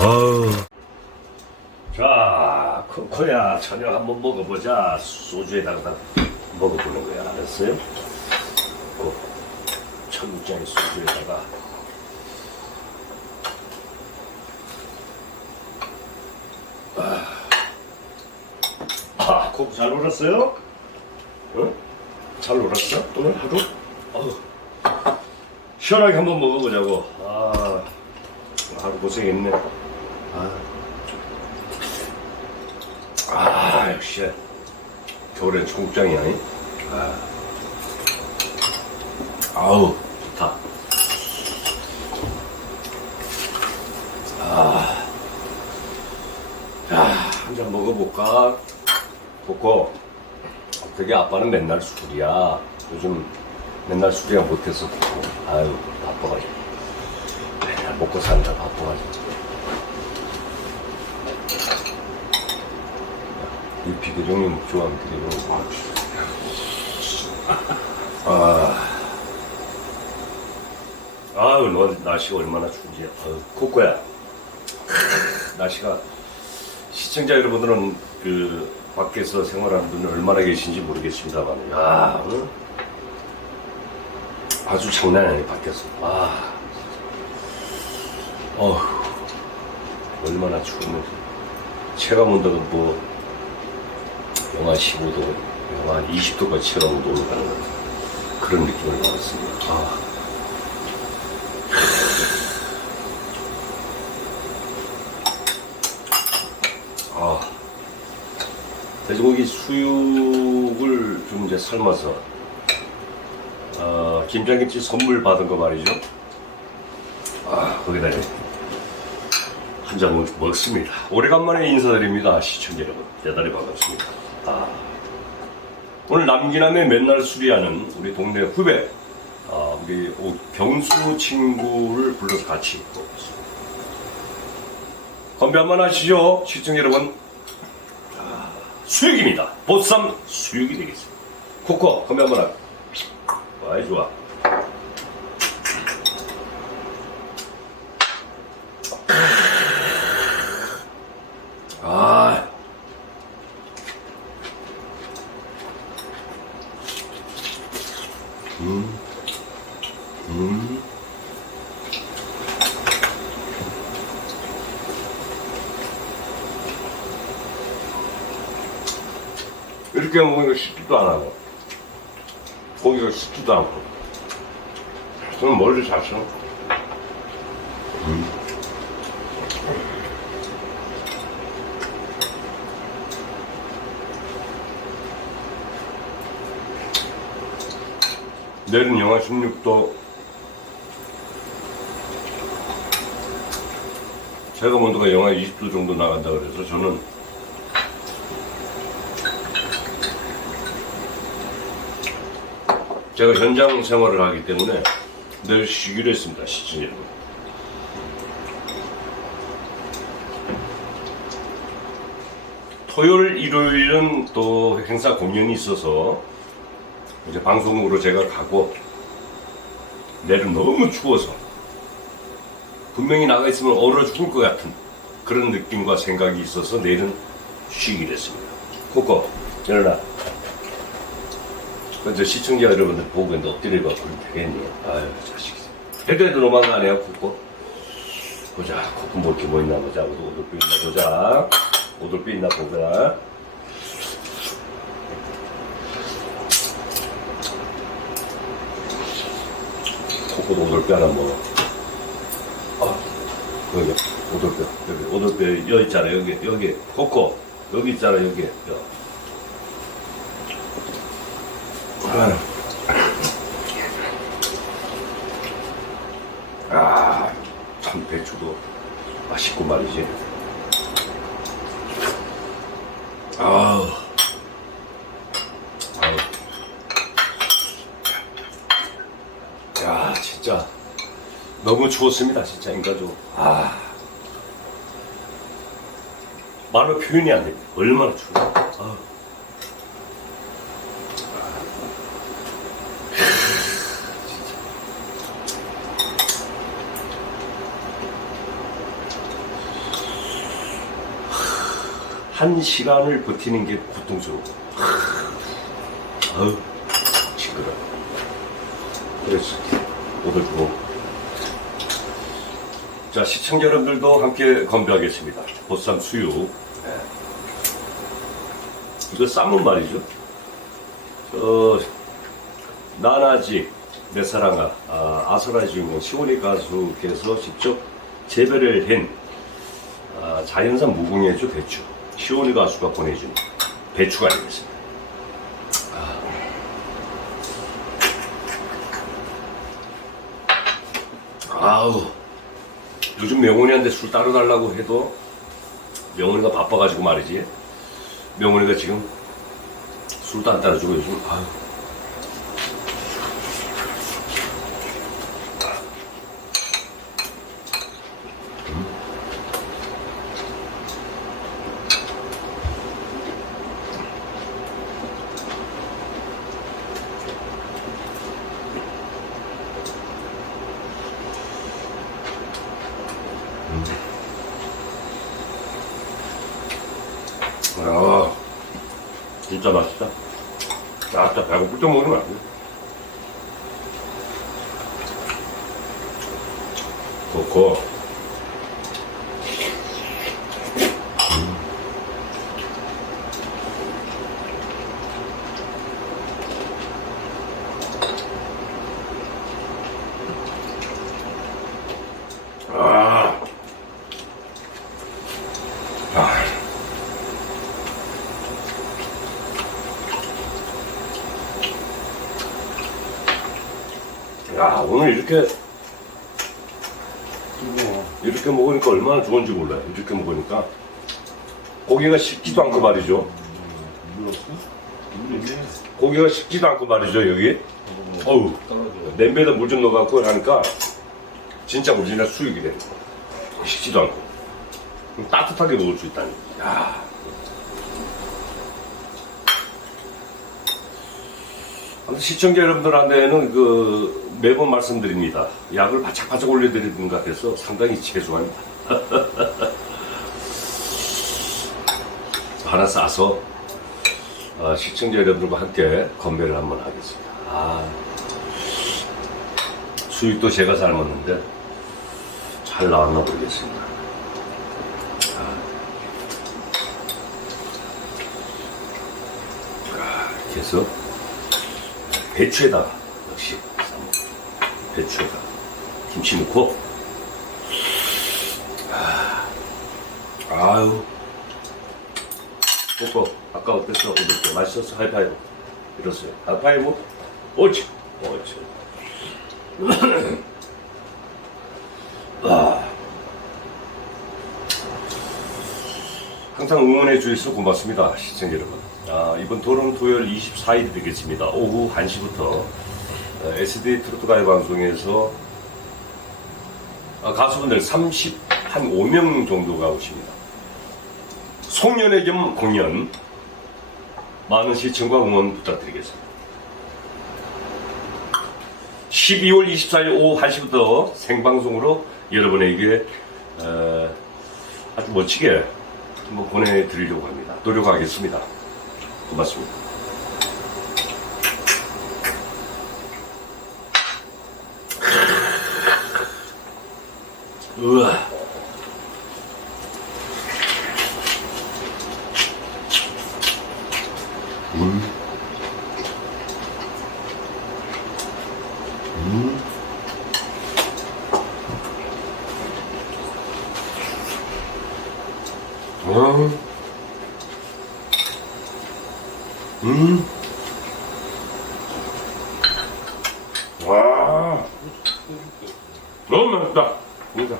아우. 자, 코코야, 저녁 한번 먹어보자. 소주에다가 먹어보는 거야. 알았어요? 그 청국장에 소주에다가. 아, 코코 잘 놀았어요? 응? 잘 놀았어? 오늘 하루? 어우. 시원하게 한번 먹어보자고. 아, 하루 고생했네. 아, 아 역시 겨울엔 청국장이야. 이? 아, 아우 좋다. 아, 야, 한잔 먹어볼까? 코코, 어떻게 아빠는 맨날 술이야. 요즘 맨날 못해서 코코. 아유 바빠가지고. 맨날 먹고 산다 바빠가지고. 이 비대령님 좋아하는 비대령. 아. 아유, 너 날씨가 얼마나 추운지. 아유, 코코야. 날씨가 시청자 여러분들은 그 밖에서 생활하는 분이 얼마나 계신지 모르겠습니다만, 야, 응? 아주 장난 아니에요, 밖에서. 아, 어휴, 얼마나 추웠는지. 체감 온도는 뭐, 영하 15도, 영하 20도가 체감 온도로 가는 그런 느낌을 받았습니다. 아. 아. 돼지고기 수육을 좀 이제 삶아서, 어, 김장김치 선물 받은 거 말이죠. 아, 거기다 한잔 먹습니다. 오래간만에 인사드립니다. 시청자 여러분. 대단히 반갑습니다. 아, 오늘 남기남의 맨날 수리하는 우리 동네 후배, 아, 우리 오- 경수 친구를 불러서 같이 먹었습니다. 건배 한 번 하시죠. 시청자 여러분. 아, 수육입니다. 보쌈 수육이 되겠습니다. 코코, 건배 한 번 하고. 와이, 좋아. 아. 음. 음. 이렇게 먹으니까 씹지도 안 하고 고기가 씹지도 않고 저는 잘 써. 내일은 영하 16도. 체감 온도가 영하 20도 정도 나간다 그래서 저는 제가 현장 생활을 하기 때문에 내일 쉬기로 했습니다, 시즌 여러분. 토요일, 일요일은 또 행사 공연이 있어서 이제 방송으로 제가 가고 내일은 너무 추워서 분명히 나가 있으면 얼어 죽을 것 같은 그런 느낌과 생각이 있어서 내일은 쉬기로 했습니다. 코코, 일어나. 근데 시청자 여러분들 보고 있는데 엎드려 봐 그럼 되겠니? 아유 자식이. 해도해도 너무한 거 아니야 코코? 보자 코코 뭐 이렇게 뭐 있나 보자 오돌뼈 있나 보자 오돌뼈 있나 보자 코코도 오돌뼈 하나 먹어 아 여기 오돌뼈 여기 오돌뼈 여기 있잖아 여기 여기 코코 여기 있잖아 여기 여기. 아, 참 배추도 맛있고 말이지. 아우. 아우. 야, 진짜 너무 추웠습니다, 진짜 인가족. 아. 말로 표현이 안 돼. 얼마나 추워. 아. 한 시간을 버티는 게 고통스러워. 아우, 시끄러. 그래서 오늘 뭐. 자, 시청자 여러분들도 함께 건배하겠습니다. 보쌈 수육. 네. 이거 쌈은 말이죠. 저, 나나지, 내 사랑아, 아, 아소라의 주인공 시원이 가수께서 직접 재배를 한 아, 자연산 무궁예주 배추. 시원이 가수가 보내준 배추가 되겠습니다. 아우, 요즘 명훈이한테 술 따로 달라고 해도 명훈이가 바빠가지고 말이지. 명훈이가 지금 술도 안 따라주고 요즘, 아유. 아, 진짜 맛있다. 아, 진짜 배고플 때 먹는 거야. 좋고. 아. 야, 오늘 이렇게, 이렇게 먹으니까 얼마나 좋은지 몰라요. 이렇게 먹으니까. 고기가 식지도 않고 말이죠. 고기가 식지도 않고 말이죠, 여기. 어우, 떨어져. 냄비에다 물 좀 넣어갖고 하니까 진짜 우리나라 수육이 되는 거야. 식지도 않고. 따뜻하게 먹을 수 있다니. 야. 시청자 여러분들한테는 그 매번 말씀드립니다. 약을 바짝바짝 올려드리는 것 같아서 상당히 죄송합니다. 하나 싸서 어, 시청자 여러분들과 함께 건배를 한번 하겠습니다. 아, 수육도 제가 삶았는데 잘 나왔나 모르겠습니다. 아, 이렇게 해서 배추에다가 역시 싸먹 배추에다가 김치 넣고. 아, 아유. 뽀뽀 아까 어땠어? 오늘 때 맛있었어 하이파이브. 이랬어요. 하이파이브? 옳지. 옳지. 아. 항상 응원해 주셔서 고맙습니다 시청자 여러분. 아, 이번 도론 토요일 24일 되겠습니다. 오후 1시부터 SD 트로트 가요 방송에서 아, 가수분들 30, 한 5명 정도가 오십니다. 송년회 겸 공연 많은 시청과 응원 부탁드리겠습니다. 12월 24일 오후 1시부터 생방송으로 여러분에게 어, 아주 멋지게 한번 보내드리려고 합니다. 노력하겠습니다. 고맙습니다. 우와. 아. 음. 와. 너무 맛있다. 진짜.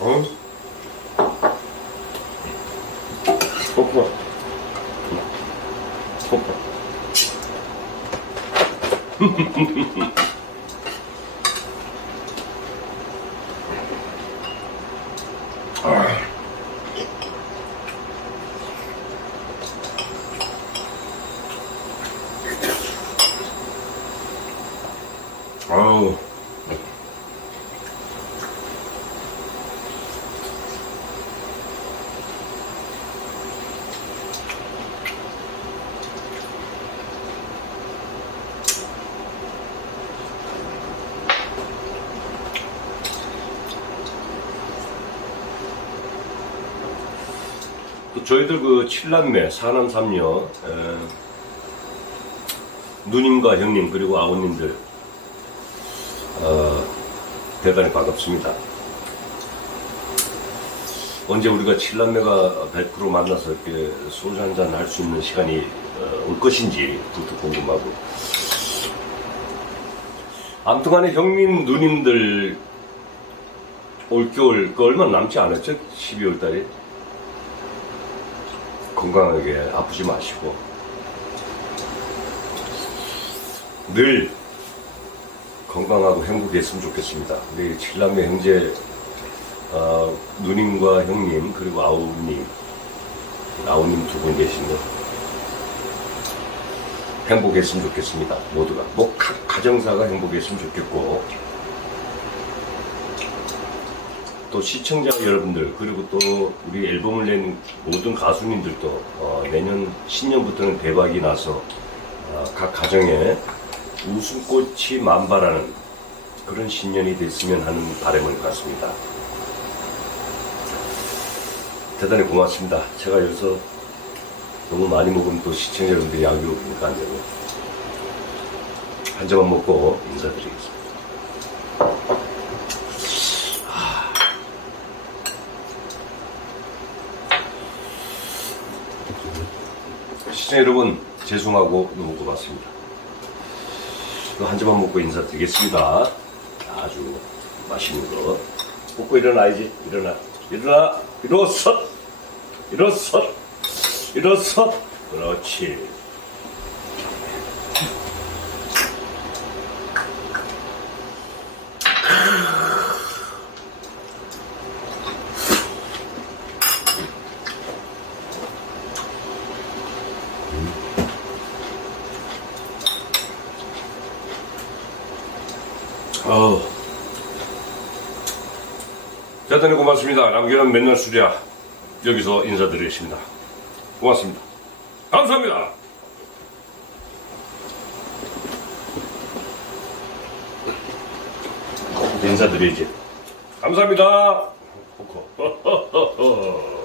어? 뽀뽀. 뽀뽀. 아우. 저희들 그 칠남매, 사남 삼녀, 에, 누님과 형님 그리고 아우님들 어, 대단히 반갑습니다. 언제 우리가 칠남매가 100% 만나서 이렇게 소주 한잔 할 수 있는 시간이 어, 올 것인지 그것도 궁금하고. 아무튼 간에 형님, 누님들 올겨울 그 얼마 남지 않았죠? 12월 달에 건강하게 아프지 마시고 늘 건강하고 행복했으면 좋겠습니다. 우리 칠남매 형제 어, 누님과 형님 그리고 아우님 아우님 두 분 계신데 행복했으면 좋겠습니다. 모두가 뭐 가, 가정사가 행복했으면 좋겠고 또 시청자 여러분들 그리고 또 우리 앨범을 낸 모든 가수님들도 어, 내년 신년부터는 대박이 나서 어, 각 가정에 웃음꽃이 만발하는 그런 신년이 됐으면 하는 바람을 갖습니다. 대단히 고맙습니다. 제가 여기서 너무 많이 먹으면 또 시청자 여러분들이 약이 오니까 안 되고 한 잔만 먹고 인사드리겠습니다. 시청자 여러분 죄송하고 너무 고맙습니다. 한 잔만 먹고 인사드리겠습니다. 아주 맛있는 거. 먹고 일어나야지. 일어나. 일어나. 일어서. 일어서. 일어서. 그렇지. 대단히 고맙습니다. 남겨는 맨날 수리야. 여기서 인사드리겠습니다. 고맙습니다. 감사합니다. 인사드리지. 감사합니다.